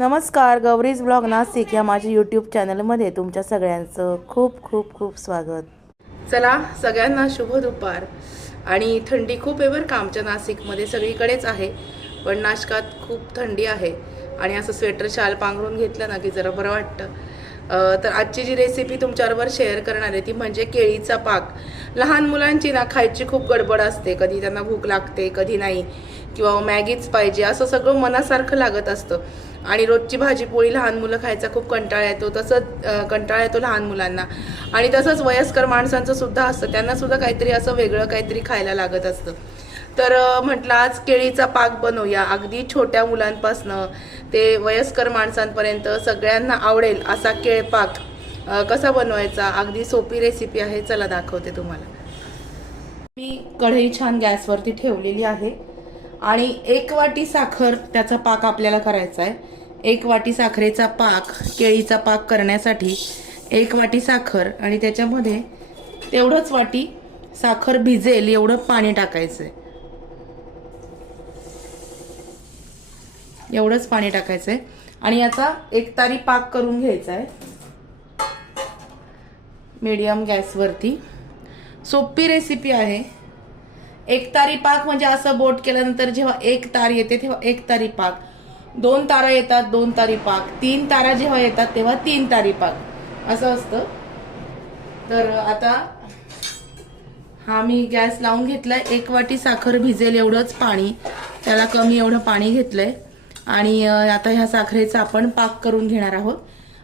नमस्कार गौरीज ब्लॉग नाशिक या माझ्या यूट्यूब चॅनलमध्ये तुमच्या सगळ्यांचं खूप खूप खूप स्वागत. चला सगळ्यांना शुभ दुपार. आणि थंडी खूप आहे बरं का आमच्या नाशिकमध्ये सगळीकडेच आहे. पण नाशकात खूप थंडी आहे. आणि असं स्वेटर शाल पांघरून घेतलं ना की जरा बरं वाटतं. तर आजची जी रेसिपी तुमच्याबरोबर शेअर करणार आहे ती म्हणजे केळीचा पाक. लहान मुलांची ना खायची खूप गडबड असते. कधी त्यांना भूक लागते कधी नाही. किंवा मॅगीच पाहिजे असं सगळं मनासारखं लागत असतं. आणि रोजची भाजी पोळी लहान मुलं खायचा खूप कंटाळा येतो तसंच कंटाळा येतो लहान मुलांना. आणि तसंच वयस्कर माणसांचं सुद्धा असतं त्यांना सुद्धा काहीतरी असं वेगळं काहीतरी खायला लागत असतं. तर म्हटलं आज केळीचा पाक बनवूया. अगदी छोट्या मुलांपासनं ते वयस्कर माणसांपर्यंत सगळ्यांना आवडेल असा केळपाक कसा बनवायचा? अगदी सोपी रेसिपी आहे चला दाखवते तुम्हाला. मी कढई छान गॅसवरती ठेवलेली आहे. आणि एक वाटी साखर त्याचा पाक आपल्याला करायचा आहे. एक वाटी साखरेचा पाक केळीचा पाक करण्यासाठी एक वाटी साखर आणि त्याच्यामध्ये तेवढंच वाटी साखर भिजेल एवढं पाणी टाकायचं आहे एवढंच पाणी टाकायचं आहे आणि याचा एक तारी पाक करून घ्यायचा आहे. मीडियम गॅसवरती. सोपी रेसिपी आहे. एक तारी पाक म्हणजे असं बोट केल्यानंतर जेव्हा एक तार येते तेव्हा एक तारी पाक. दोन तारा येतात दोन तारी पाक. तीन तारा जेव्हा येतात तेव्हा तीन तारी पाक. असं असतं. तर आता हा मी गॅस लावून घेतलाय. एक वाटी साखर भिजेल एवढंच पाणी. त्याला कमी एवढं पाणी घेतलंय. आणि आता ह्या साखरेचा आपण पाक करून घेणार आहोत.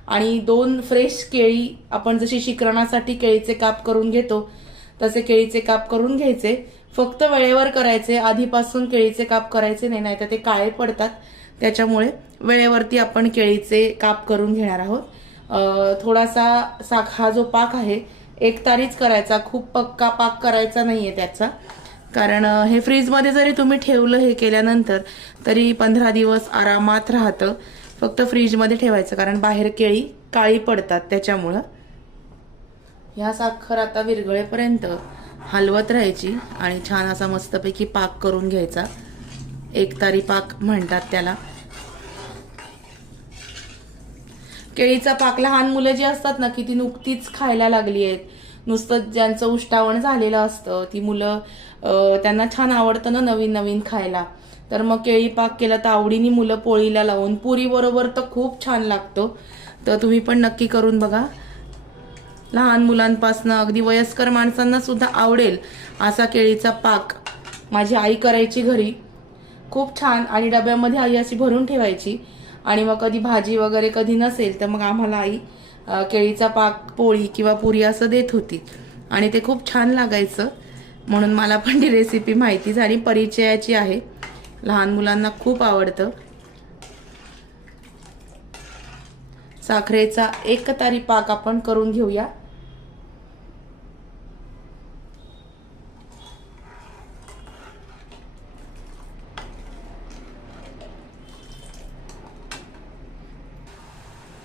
आणि दोन फ्रेश केळी आपण जशी शिकरणासाठी केळीचे काप करून घेतो तसे केळीचे काप करून घ्यायचे. फक्त वेळेवर करायचे आधीपासून केळीचे काप करायचे नाही नाहीतर ते काळे पडतात. त्याच्यामुळे वेळेवरती आपण केळीचे काप करून घेणार आहोत. थोडासा साख हा जो पाक आहे एक तारीच करायचा. खूप पक्का पाक करायचा नाहीये त्याचा. कारण हे फ्रीजमध्ये जरी तुम्ही ठेवलं हे केल्यानंतर तरी पंधरा दिवस आरामात राहतं. फक्त फ्रीजमध्ये ठेवायचं कारण बाहेर केळी काळी पडतात त्याच्यामुळं. ह्या साखर आता विरघळेपर्यंत हलवत राहायची आणि छान असा मस्तपैकी पाक करून घ्यायचा. एक तारी पाक म्हणतात त्याला. केळीचा पाक लहान मुलं जी असतात ना की ती नुकतीच खायला लागली आहेत. नुसतं ज्यांचं उष्टावण झालेलं असतं ती मुलं त्यांना छान आवडतं ना नवीन नवीन खायला. तर मग केळी पाक केला तर आवडीने मुलं पोळीला लावून पुरीबरोबर तर खूप छान लागतो. तर तुम्ही पण नक्की करून बघा. लहान मुलांपासनं अगदी वयस्कर माणसांना सुद्धा आवडेल असा केळीचा पाक माझी आई करायची घरी. खूप छान आणि डब्यामध्ये आई अशी भरून ठेवायची. आणि मग कधी भाजी वगैरे कधी नसेल तर मग आम्हाला आई केळीचा पाक पोळी किंवा पुरी असं देत होती. आणि ते खूप छान लागायचं. म्हणून मला पण ती रेसिपी माहिती झाली. परिचयाची आहे. लहान मुलांना खूप आवडतं. साखरेचा एकतारी पाक आपण करून घेऊया.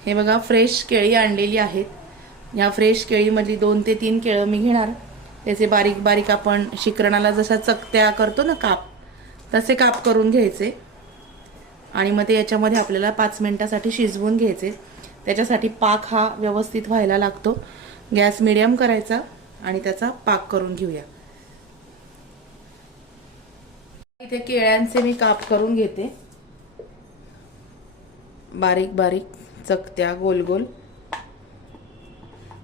हे बघा फ्रेश केळी आणलेली आहेत. या फ्रेश केळीमधली दोन ते तीन केळं मी घेणार. त्याचे बारीक बारीक आपण शिकरणाला जसा चकत्या करतो ना काप तसे काप करून घ्यायचे. आणि मग ते याच्यामध्ये आपल्याला पाच मिनिटासाठी शिजवून घ्यायचे. त्याच्यासाठी पाक हा व्यवस्थित व्हायला लागतो. गॅस मिडियम करायचा आणि त्याचा पाक करून घेऊया. इथे केळ्यांचे मी काप करून घेते. बारीक बारीक चकत्या गोल गोल.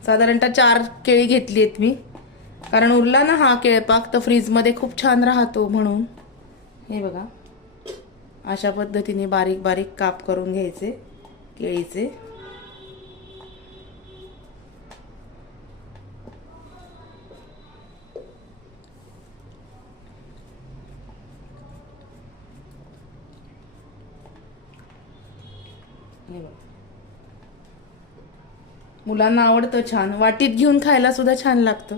साधारणतः चार केळी घेतली आहेत मी. कारण उरला ना हा केळपाक तर फ्रीजमध्ये खूप छान राहतो म्हणून. हे बघा. अशा पद्धतीने बारीक बारीक काप करून घ्यायचे केळीचे. हे बघा. मुलांना आवडतं छान. वाटीत घेऊन खायला सुद्धा छान लागतं.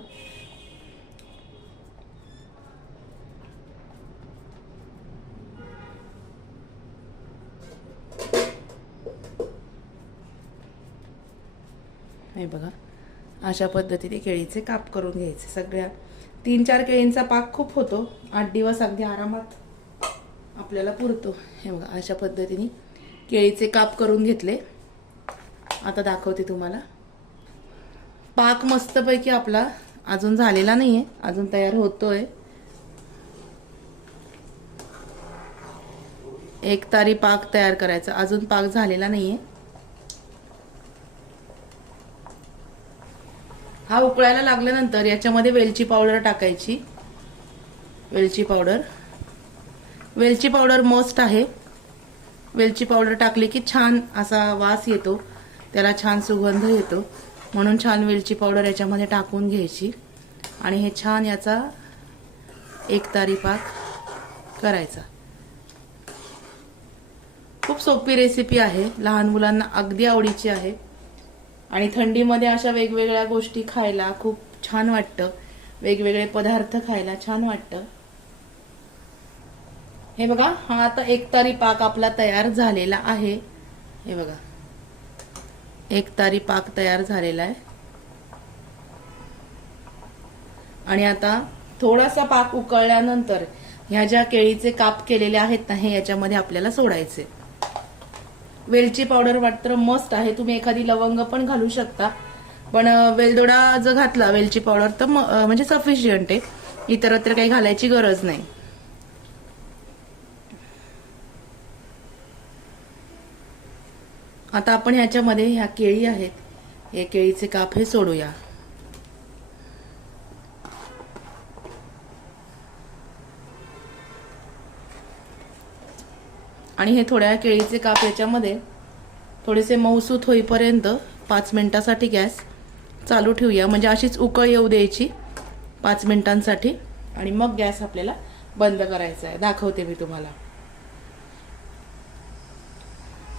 हे बघा. अशा पद्धतीने केळीचे काप करून घ्यायचे. सगळ्या तीन चार केळींचा पाक खूप होतो. आठ दिवस अगदी आरामात आपल्याला पुरतो. हे बघा अशा पद्धतीने केळीचे काप करून घेतले. आता दाखवते तुम्हाला. पाक मस्तपैकी आपला अजून झालेला नाही आहे अजून तयार होतोय. एक तारी पाक तयार करायचा. अजून पाक झालेला नाहीये. हा उकळायला लागल्यानंतर याच्यामध्ये वेलची पावडर टाकायची. वेलची पावडर. वेलची पावडर मस्ट आहे. वेलची पावडर टाकली की छान असा वास येतो त्याला छान सुगंध येतो. म्हणून छान वेलची पावडर याच्यामध्ये टाकून घ्यायची आणि हे छान याचा एक तारी पाक करायचा. खूप सोपी रेसिपी आहे लहान मुलांना अगदी आवडीची आहे. आणि थंडीमध्ये अशा वेगवेगळ्या गोष्टी खायला खूप छान वाटतं. वेगवेगळे पदार्थ खायला छान वाटतं. हे बघा हा आता एक तारी पाक आपला तयार झालेला आहे. हे बघा. एक तारी पाक तयार झालेला आहे. आणि आता थोडासा पाक उकळल्यानंतर ह्या ज्या केळीचे काप केलेले आहेत ना हे याच्यामध्ये आपल्याला सोडायचे. वेलची पावडर मात्र मस्त आहे. तुम्ही एखादी लवंग पण घालू शकता. पण वेलदोडा जर घातला वेलची पावडर तर म्हणजे सफिशियंट आहे. इतरत्र काही घालायची गरज नाही. आता आपण ह्याच्यामध्ये ह्या केळी आहेत. हे केळीचे काप हे सोडूया. आणि हे थोड्या केळीचे काप याच्यामध्ये थोडेसे मऊसूत होईपर्यंत पाच मिनिटासाठी गॅस चालू ठेवूया. म्हणजे अशीच उकळ येऊ द्यायची पाच मिनिटांसाठी. आणि मग गॅस आपल्याला बंद करायचा आहे. दाखवते मी तुम्हाला.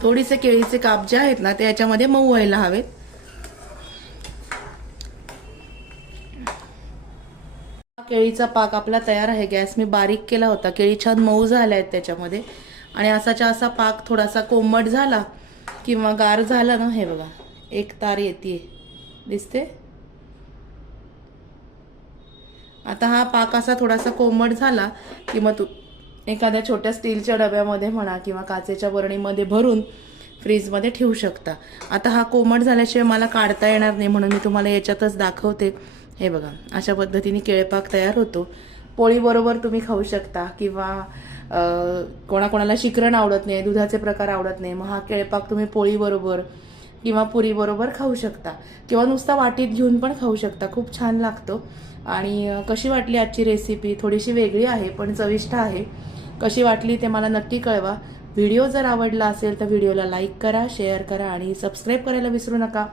थोडीसे केळीचे काप जे आहेत ना ते याच्यामध्ये मऊ व्हायला हवेत. केळीचा पाक आपला तयार आहे. गॅस मी बारीक केला होता. केळी छान मऊ झाल्या आहेत त्याच्यामध्ये. आणि असाच्या असा पाक थोडासा कोमट झाला किंवा गार झाला ना हे बघा एक तार येते दिसते आता हा पाक असा थोडासा कोमट झाला की मग तू एखाद्या छोट्या स्टीलच्या डब्यामध्ये म्हणा किंवा काचेच्या बरणीमध्ये भरून फ्रीजमध्ये ठेवू शकता. आता हा कोमट झाल्याशिवाय मला काढता येणार नाही म्हणून मी तुम्हाला याच्यातच दाखवते. हे बघा अशा पद्धतीने केळपाक तयार होतो. पोळीबरोबर तुम्ही खाऊ शकता किंवा कोणाकोणाला शिकरण आवडत नाही दुधाचे प्रकार आवडत नाही मग हा केळपाक तुम्ही पोळीबरोबर किंवा पुरीबरोबर खाऊ शकता. किंवा नुसता वाटीत घेऊन पण खाऊ शकता. खूप छान लागतो. आणि कशी वाटली आजची रेसिपी थोडीशी वेगळी आहे पण चविष्ट आहे. कशी वाटली ते मला नक्की कळवा. व्हिडिओ जर आवडला असेल तर व्हिडिओला लाईक करा शेअर करा आणि सबस्क्राईब करायला विसरू नका.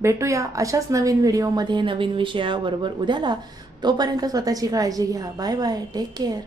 भेटूया अशाच नवीन व्हिडिओमध्ये नवीन विषयाबरोबर उद्याला. तोपर्यंत स्वतःची काळजी घ्या. Bye bye take care